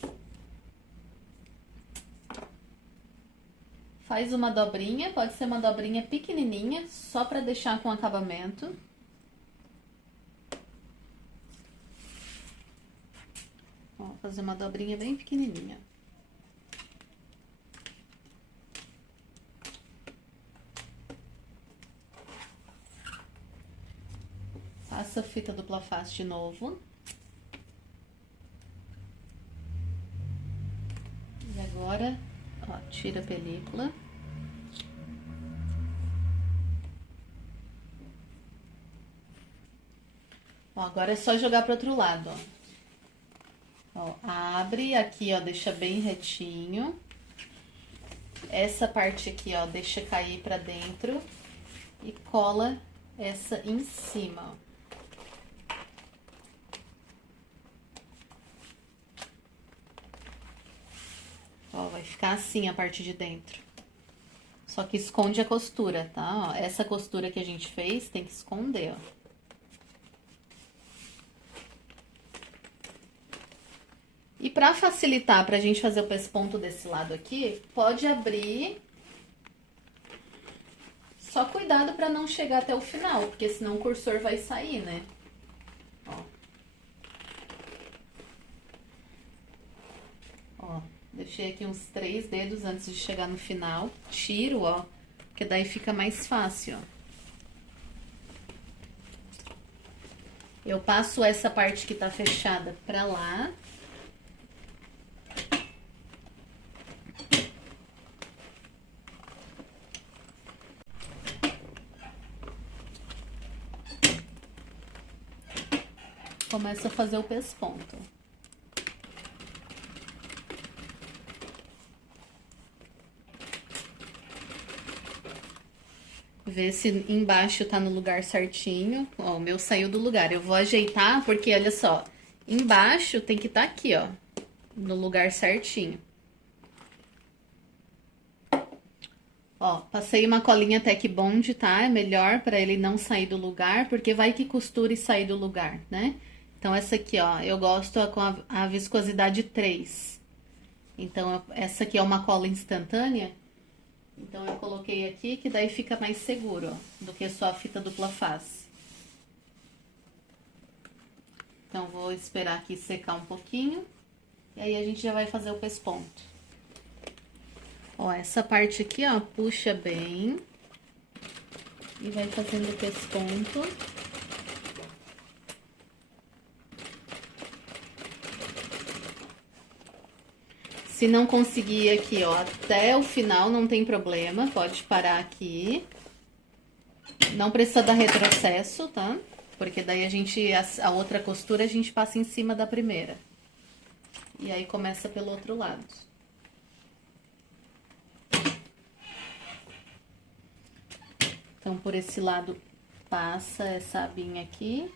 Faz uma dobrinha, pode ser uma dobrinha pequenininha, só pra deixar com acabamento. Ó, fazer uma dobrinha bem pequenininha. Passa a fita dupla face de novo. E agora, ó, tira a película. Ó, agora é só jogar pro outro lado, ó. Ó, abre aqui, ó, deixa bem retinho. Essa parte aqui, ó, deixa cair pra dentro e cola essa em cima, ó. Ó, vai ficar assim a parte de dentro. Só que esconde a costura, tá? Ó, essa costura que a gente fez tem que esconder, ó. E pra facilitar, pra gente fazer o pesponto desse lado aqui, pode abrir. Só cuidado pra não chegar até o final, porque senão o cursor vai sair, né? Ó. Ó, deixei aqui uns 3 dedos antes de chegar no final. Tiro, ó, porque daí fica mais fácil, ó. Eu passo essa parte que tá fechada pra lá. Começo a fazer o pesponto. Ver se embaixo tá no lugar certinho. Ó, o meu saiu do lugar. Eu vou ajeitar porque, olha só, embaixo tem que tá aqui, ó, no lugar certinho. Ó, passei uma colinha Tec Bond, tá? É melhor pra ele não sair do lugar, porque vai que costura e sai do lugar, né? Então, essa aqui, ó, eu gosto com a viscosidade 3. Então, essa aqui é uma cola instantânea. Então, eu coloquei aqui, que daí fica mais seguro, ó, do que só a fita dupla face. Então, vou esperar aqui secar um pouquinho. E aí, a gente já vai fazer o pesponto. Ó, essa parte aqui, ó, puxa bem. E vai fazendo o pesponto. Se não conseguir aqui, ó, até o final, não tem problema, pode parar aqui. Não precisa dar retrocesso, tá? Porque daí a outra costura a gente passa em cima da primeira. E aí começa pelo outro lado. Então, por esse lado, passa essa abinha aqui.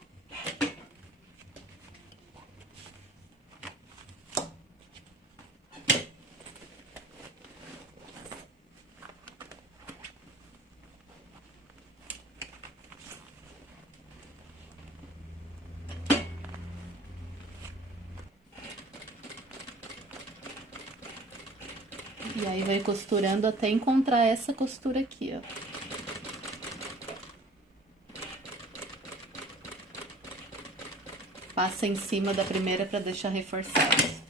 E aí, vai costurando até encontrar essa costura aqui, ó. Passa em cima da primeira pra deixar reforçado.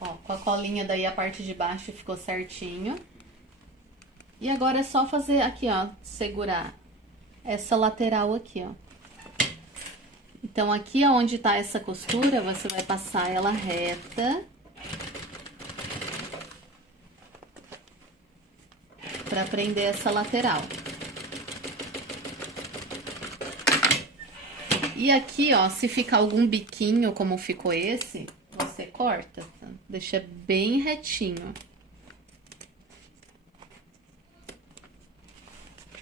Ó, com a colinha daí a parte de baixo ficou certinho. E agora é só fazer aqui, ó, segurar essa lateral aqui, ó. Então, aqui onde tá essa costura, você vai passar ela reta. Pra prender essa lateral. E aqui, ó, se ficar algum biquinho, como ficou esse, você corta, tá? Deixa bem retinho.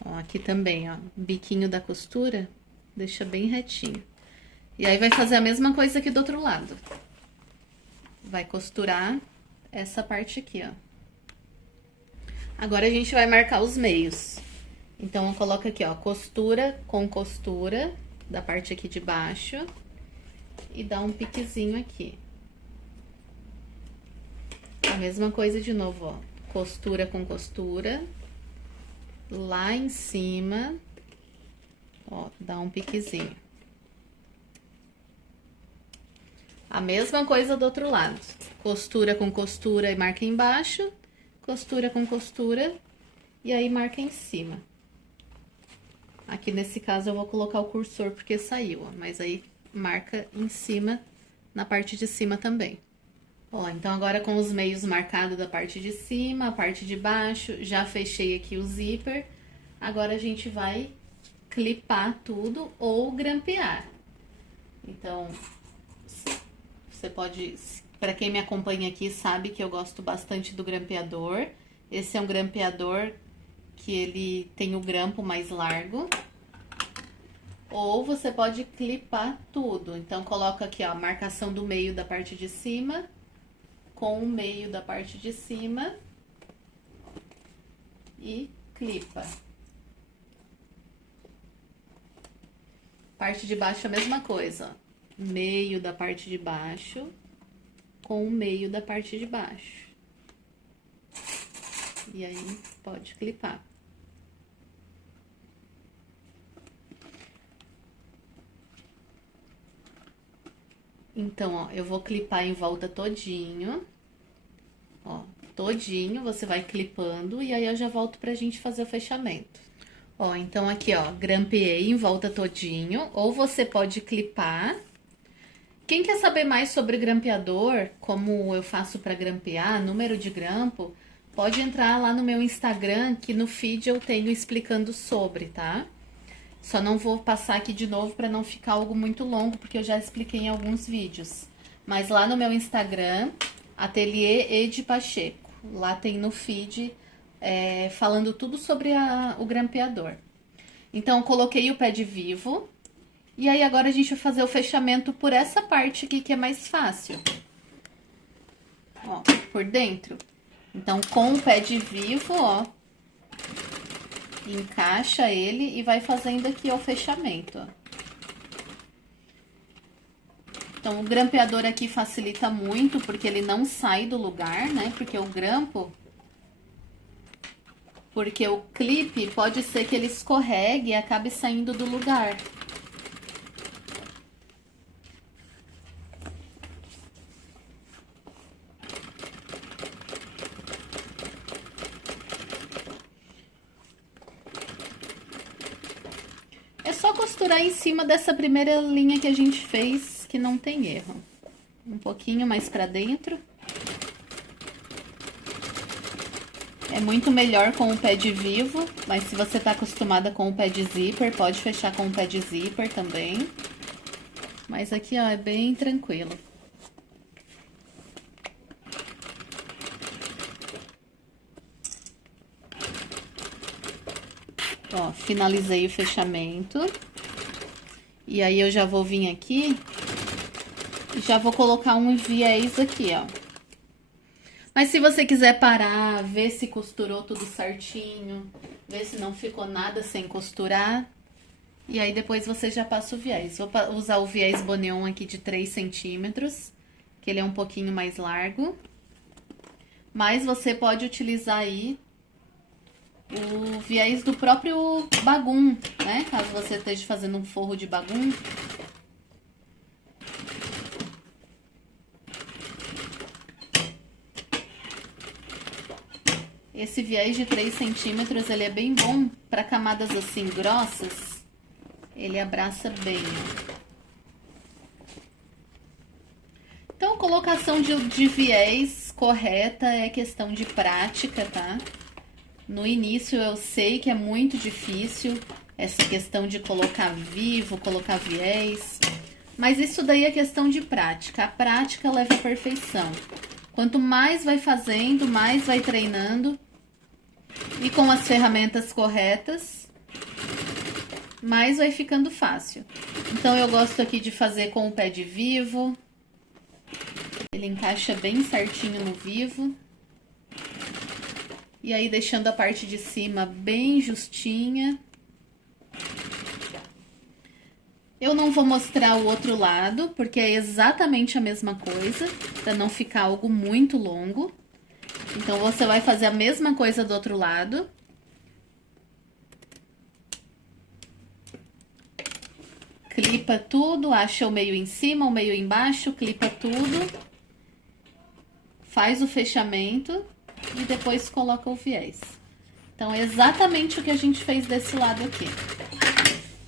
Ó, aqui também, ó, biquinho da costura, deixa bem retinho. E aí, vai fazer a mesma coisa aqui do outro lado. Vai costurar essa parte aqui, ó. Agora, a gente vai marcar os meios. Então, eu coloco aqui, ó, costura com costura da parte aqui de baixo e dá um piquezinho aqui. A mesma coisa de novo, ó, costura com costura, lá em cima, ó, dá um piquezinho. A mesma coisa do outro lado, costura com costura e marca embaixo, costura com costura e aí marca em cima. Aqui nesse caso eu vou colocar o cursor porque saiu, ó, mas aí marca em cima, na parte de cima também. Ó, então agora com os meios marcados da parte de cima, a parte de baixo, já fechei aqui o zíper. Agora a gente vai clipar tudo ou grampear. Então, você pode, para quem me acompanha aqui sabe que eu gosto bastante do grampeador. Esse é um grampeador que ele tem o grampo mais largo. Ou você pode clipar tudo. Então, coloca aqui, ó, a marcação do meio da parte de cima com o meio da parte de cima e clipa. Parte de baixo a mesma coisa, ó. Meio da parte de baixo com o meio da parte de baixo. E aí, pode clipar. Então, ó, eu vou clipar em volta todinho. Ó, todinho, você vai clipando e aí eu já volto pra gente fazer o fechamento. Ó, então aqui, ó, grampeei em volta todinho, ou você pode clipar. Quem quer saber mais sobre grampeador, como eu faço pra grampear, número de grampo, pode entrar lá no meu Instagram, que no feed eu tenho explicando sobre, tá? Só não vou passar aqui de novo para não ficar algo muito longo, porque eu já expliquei em alguns vídeos. Mas lá no meu Instagram, Ateliê Edi Pacheco, lá tem no feed falando tudo sobre o grampeador. Então, eu coloquei o pé de vivo. E aí, agora a gente vai fazer o fechamento por essa parte aqui, que é mais fácil. Ó, por dentro. Então, com o pé de vivo, ó, encaixa ele e vai fazendo aqui ó, o fechamento, ó. Então, o grampeador aqui facilita muito, porque ele não sai do lugar, né? Porque o grampo... Porque o clipe pode ser que ele escorregue e acabe saindo do lugar. É só costurar em cima dessa primeira linha que a gente fez, que não tem erro. Um pouquinho mais pra dentro. É muito melhor com o pé de vivo, mas se você tá acostumada com o pé de zíper, pode fechar com o pé de zíper também. Mas aqui, ó, é bem tranquilo. Ó, finalizei o fechamento. E aí, eu já vou vir aqui e já vou colocar um viés aqui, ó. Mas se você quiser parar, ver se costurou tudo certinho, ver se não ficou nada sem costurar, e aí depois você já passa o viés. Vou usar o viés Boneon aqui de 3 centímetros, que ele é um pouquinho mais largo. Mas você pode utilizar aí o viés do próprio bagum, né? Caso você esteja fazendo um forro de bagum. Esse viés de 3 centímetros, ele é bem bom para camadas assim grossas. Ele abraça bem, ó. Então, colocação de viés correta é questão de prática, tá? No início eu sei que é muito difícil essa questão de colocar vivo, colocar viés, mas isso daí é questão de prática. A prática leva à perfeição. Quanto mais vai fazendo, mais vai treinando e com as ferramentas corretas, mais vai ficando fácil. Então eu gosto aqui de fazer com o pé de vivo. Ele encaixa bem certinho no vivo. E aí deixando a parte de cima bem justinha. Eu não vou mostrar o outro lado, porque é exatamente a mesma coisa, para não ficar algo muito longo. Então, você vai fazer a mesma coisa do outro lado. Clipa tudo, acha o meio em cima, o meio embaixo, clipa tudo. Faz o fechamento e depois coloca o viés. Então, é exatamente o que a gente fez desse lado aqui.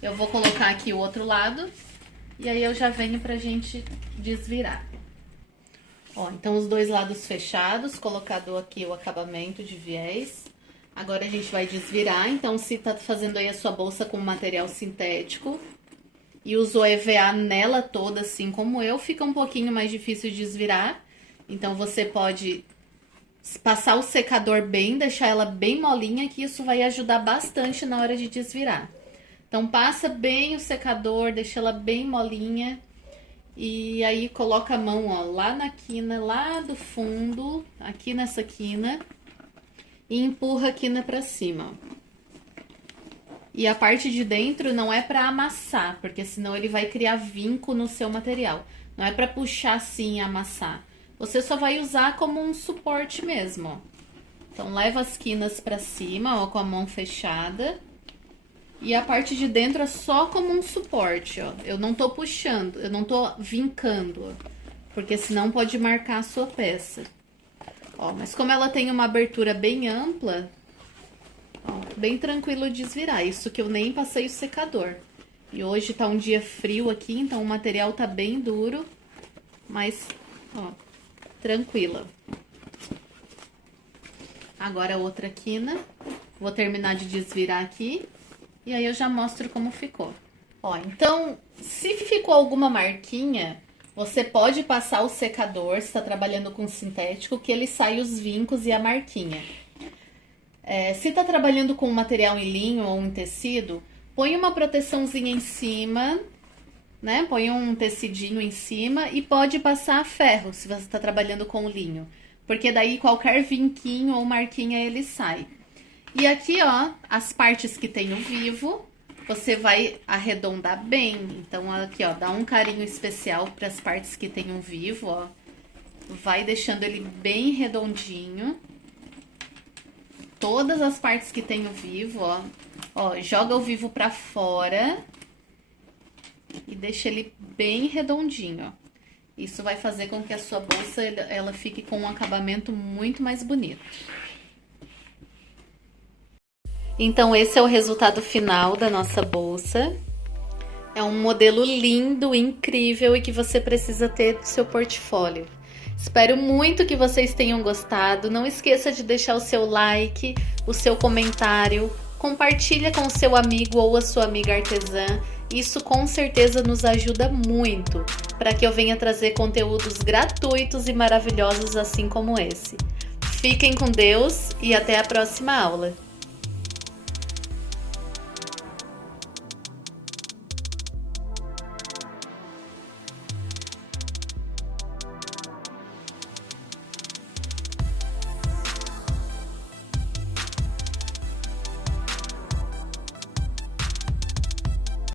Eu vou colocar aqui o outro lado e aí eu já venho pra gente desvirar. Ó, então os dois lados fechados, colocado aqui o acabamento de viés. Agora a gente vai desvirar, então se tá fazendo aí a sua bolsa com material sintético e usou EVA nela toda, assim como eu, fica um pouquinho mais difícil de desvirar. Então você pode passar o secador bem, deixar ela bem molinha, que isso vai ajudar bastante na hora de desvirar. Então, passa bem o secador, deixa ela bem molinha. E aí, coloca a mão, ó, lá na quina, lá do fundo, aqui nessa quina. E empurra a quina pra cima, ó. E a parte de dentro não é pra amassar, porque senão ele vai criar vinco no seu material. Não é pra puxar assim e amassar. Você só vai usar como um suporte mesmo, ó. Então, leva as quinas pra cima, ó, com a mão fechada. E a parte de dentro é só como um suporte, ó. Eu não tô puxando, eu não tô vincando, ó, porque senão pode marcar a sua peça. Ó, mas como ela tem uma abertura bem ampla, ó, bem tranquilo de desvirar. Isso que eu nem passei o secador. E hoje tá um dia frio aqui, então o material tá bem duro, mas, ó, tranquila. Agora a outra quina. Vou terminar de desvirar aqui. E aí eu já mostro como ficou. Ó, então, se ficou alguma marquinha, você pode passar o secador, se tá trabalhando com sintético, que ele sai os vincos e a marquinha. Se tá trabalhando com material em linho ou em tecido, põe uma proteçãozinha em cima, né? Põe um tecidinho em cima e pode passar ferro, se você tá trabalhando com linho. Porque daí qualquer vinquinho ou marquinha ele sai. E aqui, ó, as partes que tem o vivo, você vai arredondar bem. Então, aqui, ó, dá um carinho especial para as partes que tem o vivo, ó. Vai deixando ele bem redondinho. Todas as partes que tem o vivo, ó. Ó, joga o vivo para fora e deixa ele bem redondinho, ó. Isso vai fazer com que a sua bolsa, ela fique com um acabamento muito mais bonito. Então, esse é o resultado final da nossa bolsa. É um modelo lindo, incrível e que você precisa ter no seu portfólio. Espero muito que vocês tenham gostado. Não esqueça de deixar o seu like, o seu comentário. Compartilha com o seu amigo ou a sua amiga artesã. Isso com certeza nos ajuda muito para que eu venha trazer conteúdos gratuitos e maravilhosos assim como esse. Fiquem com Deus e até a próxima aula.